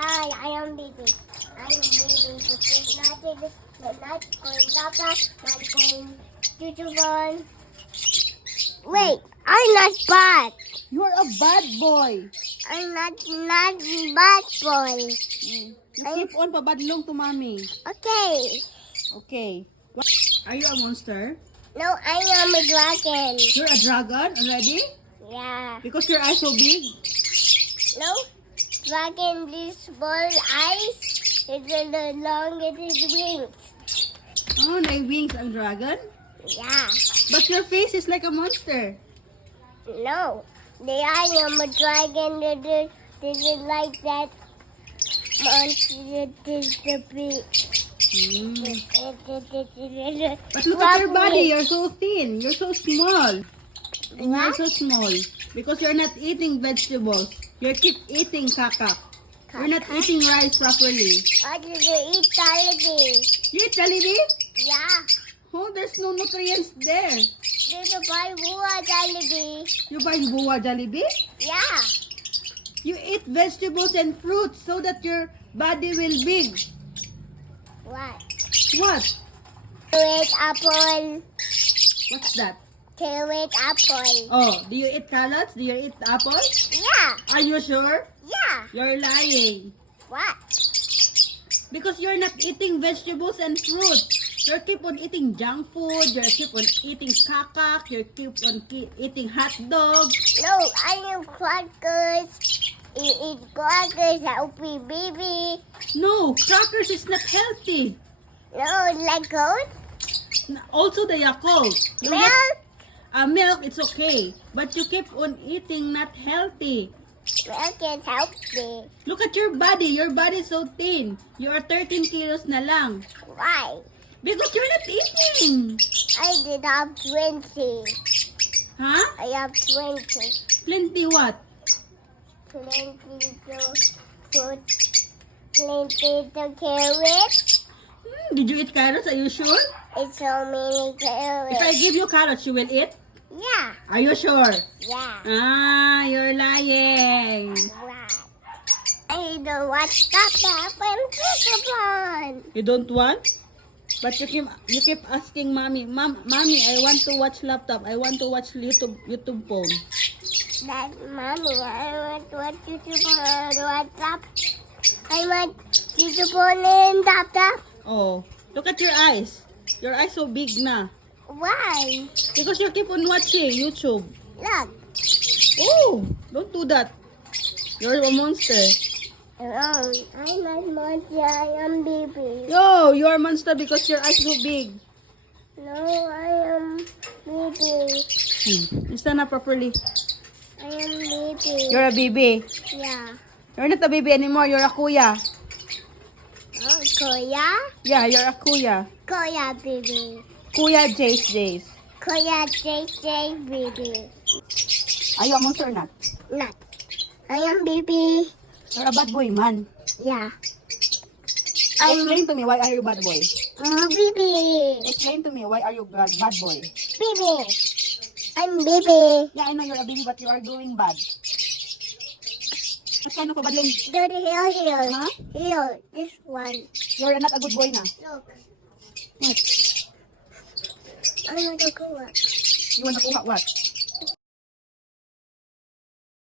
Hi, I am baby. I'm baby. It's not going Papa, not going YouTube. Wait, I'm not bad. You're a bad boy. I'm not bad boy. You keep on pabadlong to mommy. Okay. Okay. Are you a monster? No, I am a dragon. You're a dragon already? Yeah. Because your eyes so big? No, dragon this small eyes. It's the longest wings. Oh, na wings ang dragon? Yeah. But your face is like a monster. No, I am a dragon. This is like that. Monster is the big. But look at your body. You're so thin. You're so small. And you're What? so small. Because you're not eating vegetables. You keep eating kaka. You're not eating rice properly. I did eat Jollibee. You eat Jollibee? Yeah. Oh, there's no nutrients there. There's a Balboa Jollibee. You buy buwa Jollibee? Yeah. You eat vegetables and fruits so that your body will big. What? What? Carrot apple. What's that? Carrot apple. Oh, do you eat carrots? Do you eat apples? Yeah. Are you sure? Yeah. You're lying. What? Because you're not eating vegetables and fruits. You keep on eating junk food. You keep on eating kakak. You keep on eating hot dog. No, I am crackers. You eat crackers, healthy baby. No, crackers is not healthy. No, like goat. Also the Yakult. You Milk. milk, it's okay. But you keep on eating not healthy. Milk is healthy. Look at your body. Your body is so thin. You are 13 kilos na lang. Why? Because you're not eating. I did have 20. Huh? I have 20. Plenty what? Plenty to food. Plenty to carrots. Did you eat carrots? Are you sure? It's so many carrots. If I give you carrots, you will eat? Yeah. Are you sure? Yeah. Ah, you're lying. Right. I don't want stop that from Pokemon. You don't want? But you keep asking mommy, mommy, I want to watch laptop. I want to watch YouTube phone. That mommy, I want to watch YouTube on WhatsApp. I want YouTube on laptop. Oh, look at your eyes. Your eyes so big na. Why? Because you keep on watching YouTube. Look. Oh, don't do that. You're a monster. Oh, I'm not monster. I am baby. Yo, you are a monster because your eyes so big. No, I am baby. Stand up properly. I am baby. You're a baby. Yeah. You're not a baby anymore. You're a kuya. Oh, Koya? Yeah, you're a kuya. Koya baby. Kuya Jace. Koya JJ baby. Are you a monster or not? Not. I am baby. You're a bad boy, man. Yeah. Explain to me, why are you bad boy? Baby. Explain to me, why are you bad boy? Baby. I'm baby. Yeah, I know you're a baby, but you are doing bad. What kind of a bad boy? Dirty here. Huh? Here. This one. You're not a good boy na. Look. What? I want to go up. You want to kuha what?